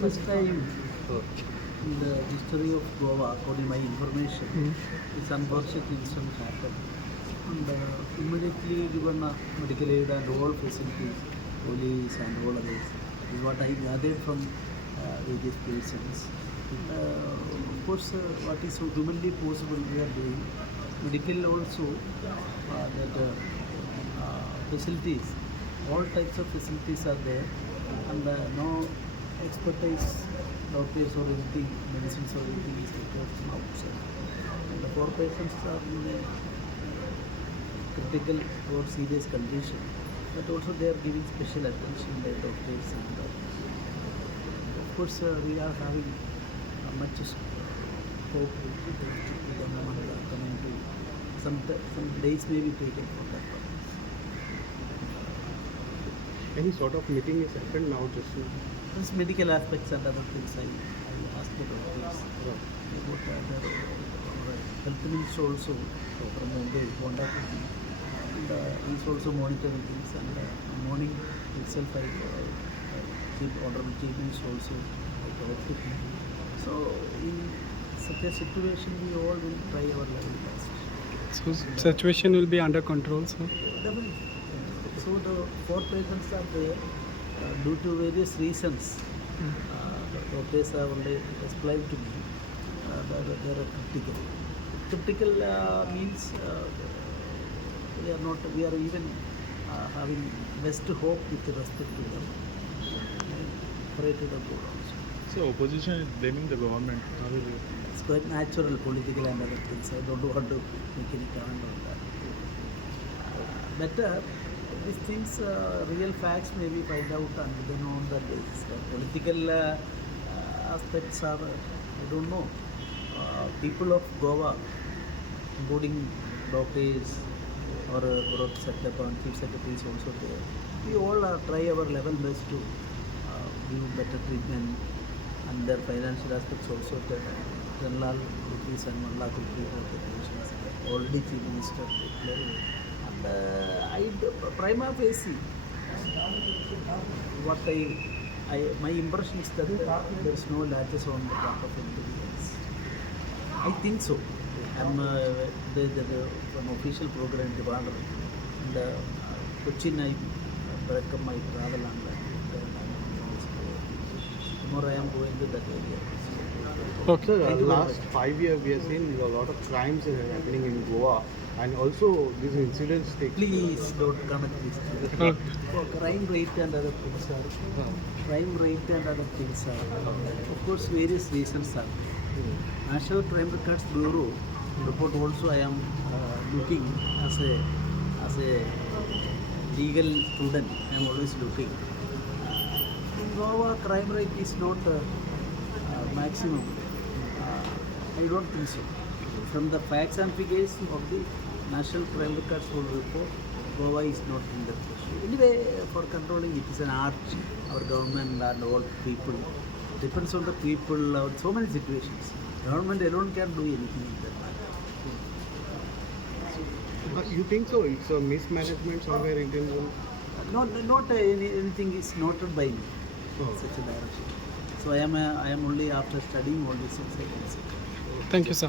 first time in the history of Goa, according to my information, this unfortunate incident happened. And immediately given medical aid and all facilities, police and all others, is what I gathered from various persons. Of course, what is so humanly possible we are doing. Medical also, that facilities, all types of facilities are there, and no expertise, doctors or anything, medicines or anything is required from outside. And the 4 patients are in a critical or serious condition, but also they are giving special attention by doctors. And of course, we are having much hope with the government coming to some days may be taken for that purpose. Any sort of meeting is happened now just now? This medical aspects and other things, I asked the doctors about other health minister also from Mumbai contacted me, and he's also monitoring things. And morning itself, Honorable Chief Minister also talked with me. So in such a situation, we all will try our level best. So situation will be under control, sir? Definitely. So the 4 patients are there due to various reasons. The doctors have only explained to me that they are critical. Critical means we are even having best hope with respect to them. Pray to the board also. So opposition is blaming the government. It's quite natural, political and other things. I don't want to make any comment on that. Better these things, real facts may be find out and then on the basis. Political aspects are, I don't know. People of Goa, including doctors or Borough Setup and Chief Secretaries also there, we all try our level best to give better treatment, and their financial aspects also. 10 lakh rupees and 1 lakh rupees for the patients. Already Chief Minister declared. And prima facie, what my impression is that there is no latches on the part of anybody else. I think so. I'm an official program demander, and Cochin I welcome my travel, and tomorrow I am going to that area. Okay. Sir, last 5 years we have seen a lot of crimes happening in Goa, and also these incidents take. Please don't comment this. For crime rate and other things are. Crime rate and other things are. Of course, various reasons are. National Crime Records Bureau report also I am looking as a legal student. I am always looking. In Goa, crime rate is not maximum. I don't think so. From the facts and figures of the National Crime Records report, Goa is not in that position. Anyway, for controlling it is an art. Our government and all people, depends on the people, so many situations. Government alone can do anything in that matter. But you think so? It's a mismanagement somewhere in terms of. Not anything is noted by me. Such a direction. So I am only after studying all these things I can say. Thank you, sir.